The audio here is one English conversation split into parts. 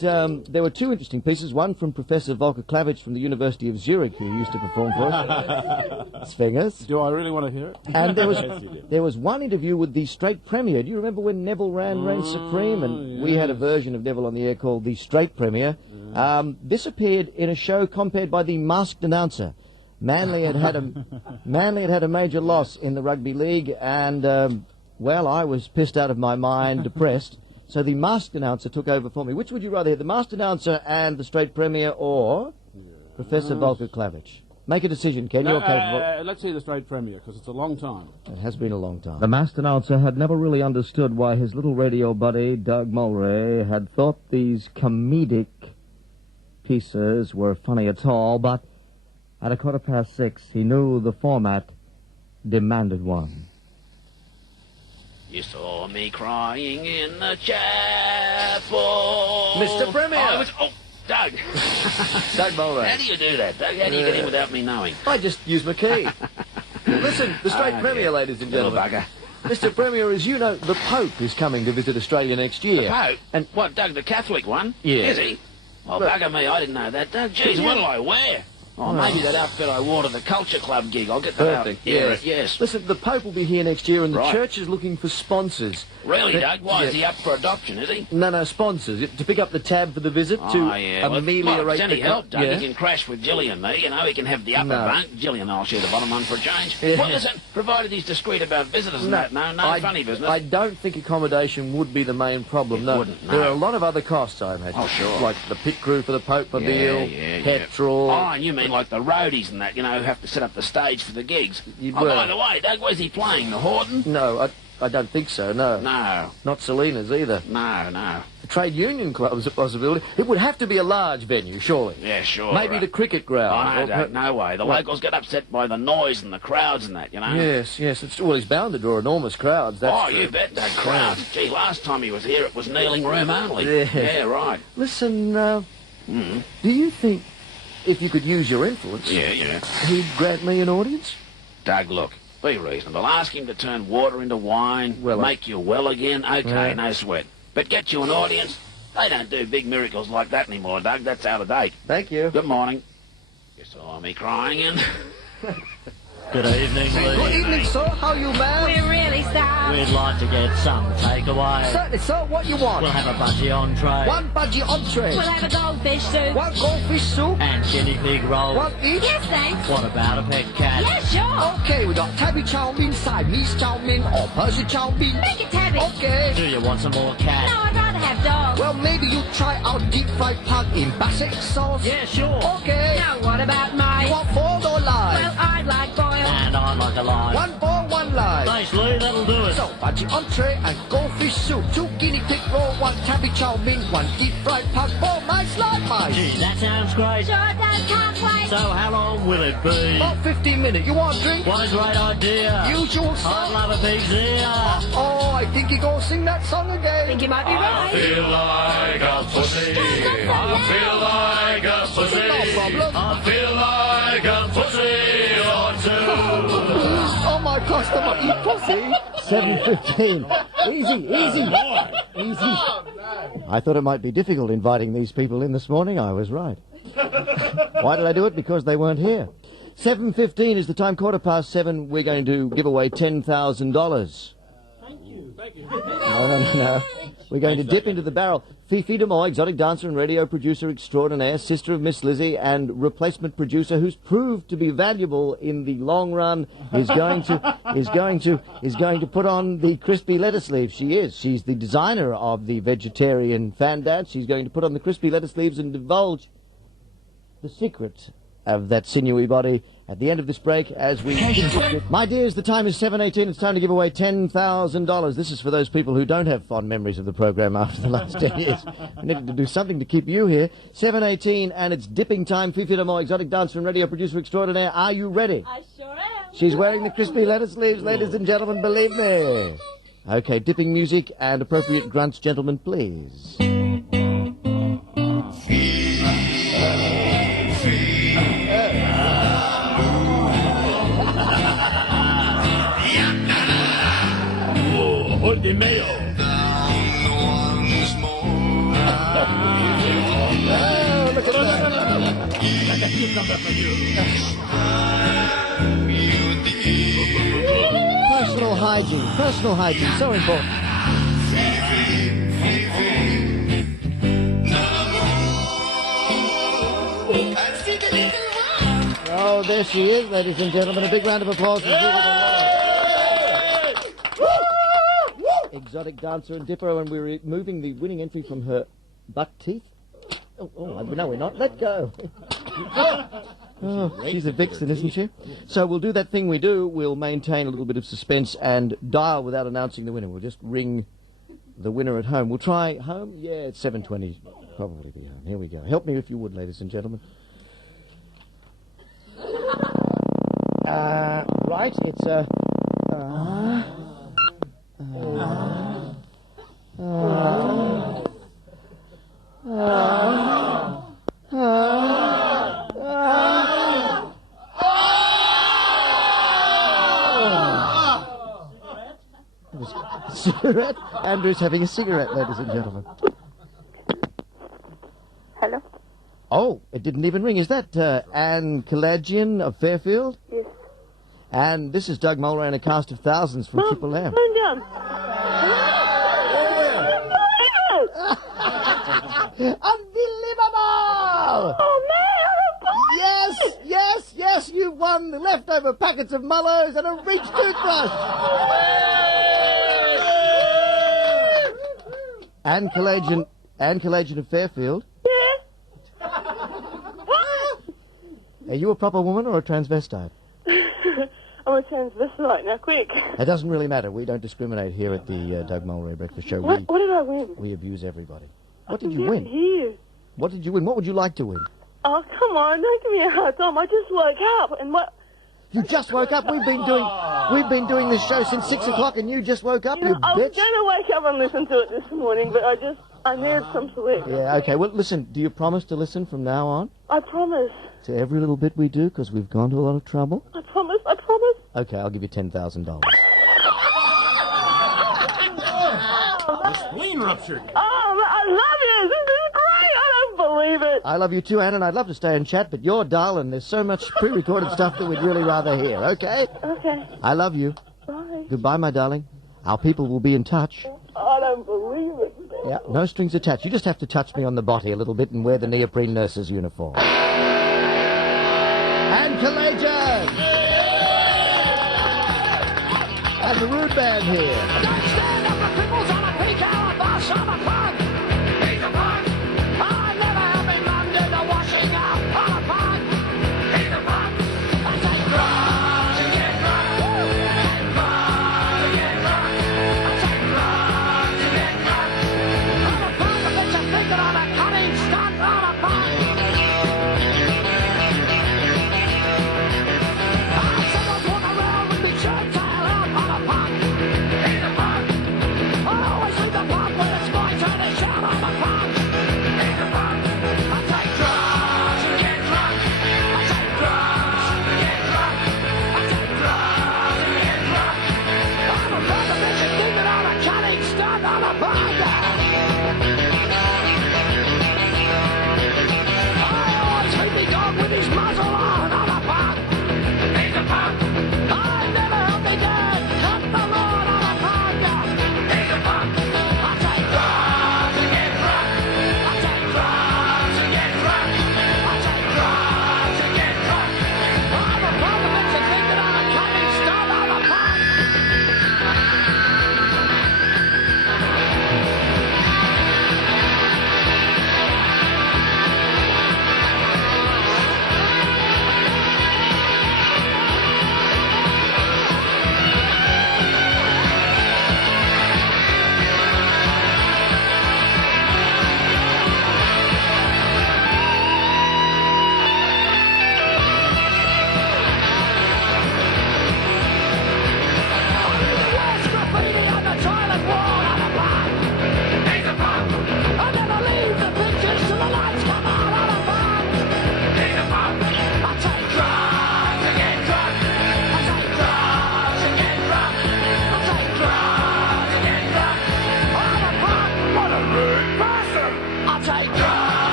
There were two interesting pieces, one from Professor Volker Klavich from the University of Zurich, who used to perform for us. Fingers. Do I really want to hear it? And there was one interview with the Straight Premier. Do you remember when Neville reigned supreme? And we had a version of Neville on the air called the Straight Premier. This appeared in a show compared by the Masked Announcer. Manly had had a major loss in the rugby league, and well, I was pissed out of my mind, depressed. So the Masked Announcer took over for me. Which would you rather hear, the Masked Announcer and the Straight Premier, or Professor Volker Klavich? Make a decision, Ken. You're capable. Let's see the Straight Premier, because it's a long time. It has been a long time. The Masked Announcer had never really understood why his little radio buddy, Doug Mulray, had thought these comedic pieces were funny at all, but at 6:15, he knew the format demanded one. You saw me crying in the chapel. Mr. Premier! Oh, Doug. Doug Mulray. How do you do that, Doug? How do you get in without me knowing? I just used my key. Listen, the Straight Premier, ladies and gentlemen. Little bugger. Mr. Premier, as you know, the Pope is coming to visit Australia next year. The Pope? And what, Doug, the Catholic one? Yeah. Is he? Well, bugger me, I didn't know that, Doug. Jeez, what'll I wear? Oh, maybe that outfit I wore to the Culture Club gig. I'll get that Perfect, out. yes. Listen, the Pope will be here next year, and the church is looking for sponsors. Really, Doug? Why, is he up for adoption, is he? No, sponsors. To pick up the tab for the visit, to ameliorate well, any help, Doug. Yeah. He can crash with Gilly and me, you know. He can have the upper bunk. Gilly and I'll share the bottom one for a change. Yeah. Well, listen, provided he's discreet about visitors and that. No funny business. I don't think accommodation would be the main problem, no. Wouldn't, no. There are a lot of other costs, I imagine. Oh, sure. Like the pit crew for the Pope Mobile, petrol. Oh, and you mean like the roadies and that, you know, who have to set up the stage for the gigs. By the way, Doug, where's he playing? The Horton? No, I don't think so, no. No. Not Selena's either. No. The Trade Union Club is a possibility. It would have to be a large venue, surely. Yeah, sure. Maybe the cricket ground. Oh, no, Doug, no way. The locals get upset by the noise and the crowds and that, you know. Yes. Well, he's bound to draw enormous crowds, that's true. You bet, that crowd. Gee, last time he was here, it was kneeling room only. Yeah, right. Listen, do you think, if you could use your influence, he'd grant me an audience? Doug, look, be reasonable. Ask him to turn water into wine, make you well again. Okay, no sweat. But get you an audience. They don't do big miracles like that anymore, Doug. That's out of date. Thank you. Good morning. You saw me crying in. Good evening, Lee. Good evening, sir. How are you, man? We're really sorry. We'd like to get some takeaway. Certainly, sir. What you want? We'll have a budgie entree. One budgie entree. We'll have a goldfish soup. One goldfish soup. And guinea pig rolls. One each? Yes, thanks. What about a pet cat? Yeah, sure. Okay, we got tabby chow mein, Siamese chow mein, or Persian chow mein. Make it tabby. Okay. Do you want some more cat? No, I'd rather have dog. Well, maybe you try our deep fried pug in bassic sauce. Yeah, sure. Okay. Now, what about mine? You want boiled or live? Well, I'd like boiled. And I'd like a live. One boiled, one live. Thanks, Lee. That'll do it. So, budgie entree and goldfish soup. 2 guinea pig roll, 1 tabby chow mein, 1 deep fried pug, 4 mice, live mice. Gee, that sounds great. Sure does, can't wait. So how long will it be? About 15 minutes. You want a drink? What a great idea. Usual song. I'd love a pig's ear. Oh, I think you're going to sing that song again. I think you might be right. I feel like a pussy. I feel like a pussy. No problem. I feel like a pussy or two. Oh, my customer, eat pussy. 7:15. Easy. I thought it might be difficult inviting these people in this morning. I was right. Why did I do it? Because they weren't here. 7:15 is the time, 7:15. We're going to give away $10,000. Thank you. No. We're going to dip into the barrel. Fifi D'Armour, exotic dancer and radio producer extraordinaire, sister of Miss Lizzie, and replacement producer who's proved to be valuable in the long run, is going to put on the crispy lettuce leaves. She's the designer of the vegetarian fan dance. She's going to put on the crispy lettuce leaves and divulge the secret of that sinewy body at the end of this break as we... My dears, the time is 7:18. It's time to give away $10,000. This is for those people who don't have fond memories of the program after the last 10 years. We needed to do something to keep you here. 7:18, and it's dipping time. Fifi D'Armour, exotic dancer and radio producer extraordinaire. Are you ready? I sure am. She's wearing the crispy lettuce leaves, ladies and gentlemen, believe me. Okay, dipping music and appropriate grunts, gentlemen, please. Mayo. a cucumber for you. Personal hygiene, so important. Oh, there she is, ladies and gentlemen. A big round of applause for Fifi D'Armour. Exotic dancer and dipper, and we're removing the winning entry from her butt teeth. Oh, no, we're not. Let go. Oh, she's a vixen, isn't she? So we'll do that thing we do. We'll maintain a little bit of suspense and dial without announcing the winner. We'll just ring the winner at home. We'll try home. Yeah, it's 7:20. Probably be home. Here we go. Help me if you would, ladies and gentlemen. Right, it's cigarette. Andrew's having a cigarette, ladies and gentlemen. Hello? Oh, it didn't even ring. Is that Anne Calagian of Fairfield? Yes. And this is Doug Mulray and a cast of thousands from Triple M. Turn down. Unbelievable! Oh, man! Yes, you've won the leftover packets of Mullows and a Reach toothbrush! Anne Calagian of Fairfield. Yeah. Are you a proper woman or a transvestite? I'm a transvestite now, quick. It doesn't really matter. We don't discriminate here at the Doug Mulray Breakfast Show. What did I win? We abuse everybody. What did you win? Here. What did you win? What would you like to win? Oh, come on, don't give me a hard time. I just woke up and what... You just woke up. We've been doing this show since 6 o'clock, and you just woke up, you I was bitch. going to wake up and listen to it this morning, but I needed some sleep. Yeah, okay. Well, listen, do you promise to listen from now on? I promise. To every little bit we do, because we've gone to a lot of trouble? I promise. Okay, I'll give you $10,000. Spleen ruptured. Oh, I love you. This is great. I don't believe it. I love you too, Anne, and I'd love to stay and chat, but you're dull, and there's so much pre-recorded stuff that we'd really rather hear, okay? Okay. I love you. Bye. Goodbye, my darling. Our people will be in touch. I don't believe it. Yeah, no strings attached. You just have to touch me on the body a little bit and wear the neoprene nurse's uniform. And Calagian! And the Rude Band here. Don't stand up for cripples on a peak hour bus. I'm a punk. He's a punk. I never have been London to washing up. I'm a punk. He's a punk. I take drugs to get drunk. And drugs to get drunk. I take drugs to get drunk. I'm a punk. I bet you think that I'm a cunning stunt. I'm a punk. I sometimes walk around with me shirt tail out. I'm a punk. He's a punk. Oh,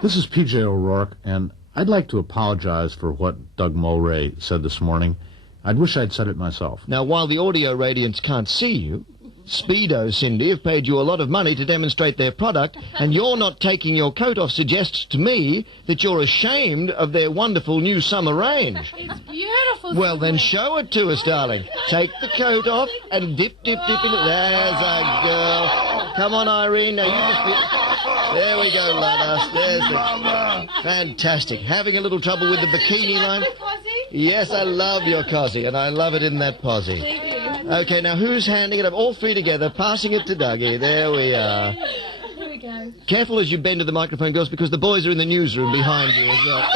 This is P.J. O'Rourke, and I'd like to apologize for what Doug Mulray said this morning. I wish I'd said it myself. Now, while the audio radiants can't see you, Speedo, Cindy, have paid you a lot of money to demonstrate their product, and you're not taking your coat off suggests to me that you're ashamed of their wonderful new summer range. It's beautiful. Well, then show it to us, darling. Take the coat off and dip into it. There's a girl. Come on, Irene. Now, you just be... There we go, Lotus. There's the... Fantastic. Having a little trouble with the bikini line? Yes, I love your cosy, and I love it in that posy. Thank you. Okay, now who's handing it up? All three together, passing it to Dougie. There we are. Here we go. Careful as you bend to the microphone, girls, because the boys are in the newsroom behind you as well.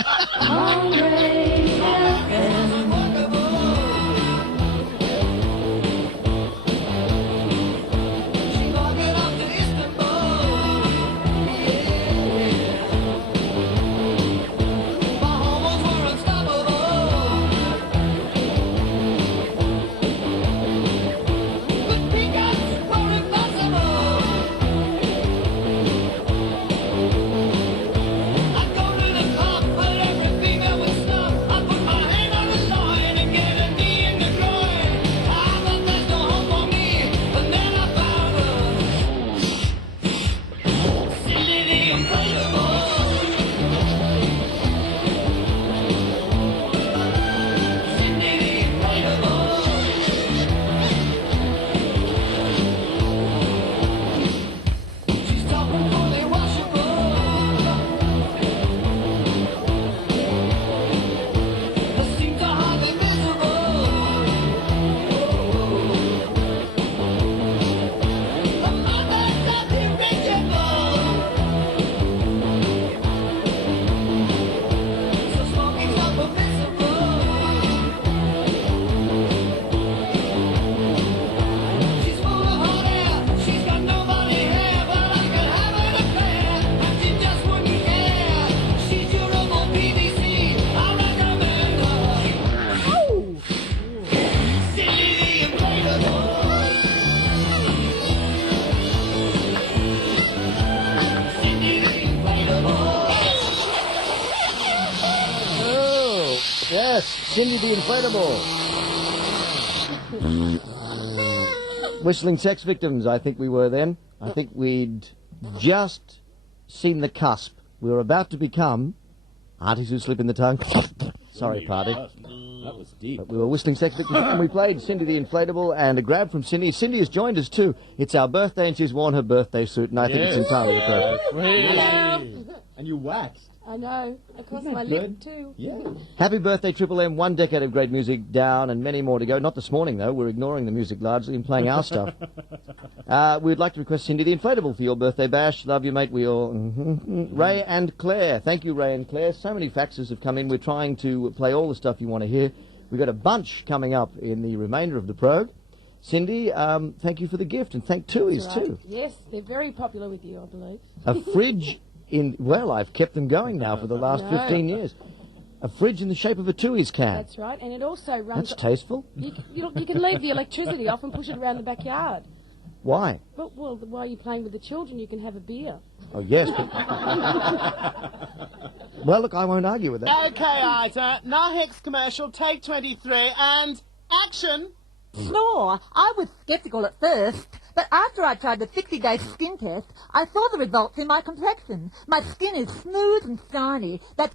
Yes, Cindi the Inflatable. Whistling sex victims, I think we were then. I think we'd just seen the cusp. We were about to become artists who slip in the tongue. Sorry, party. That was deep. But we were whistling sex victims, and we played Cindi the Inflatable, and a grab from Cindy. Cindy has joined us too. It's our birthday, and she's worn her birthday suit, and I think it's entirely appropriate. Hello. And you waxed. I know. Across my good? lip too. Yeah. Happy birthday, Triple M. 1 decade of great music down and many more to go. Not this morning, though. We're ignoring the music largely and playing our stuff. We'd like to request Cindi the Inflatable for your birthday bash. Love you, mate. We all... Ray and Claire. Thank you, Ray and Claire. So many faxes have come in. We're trying to play all the stuff you want to hear. We've got a bunch coming up in the remainder of the prog. Cindy, thank you for the gift, and thank Tui's, That's right. too. Yes, they're very popular with you, I believe. A fridge in... Well, I've kept them going now for the last 15 years. A fridge in the shape of a Tui's can. That's right, and it also runs... That's tasteful. You can leave the electricity off and push it around the backyard. Why? Well, while you're playing with the children, you can have a beer. Oh, yes. But... well, look, I won't argue with that. Okay, Ida. Now Hex commercial, take 23, and action! Snore. I was sceptical at first, but after I tried the 60-day skin test, I saw the results in my complexion. My skin is smooth and shiny. That's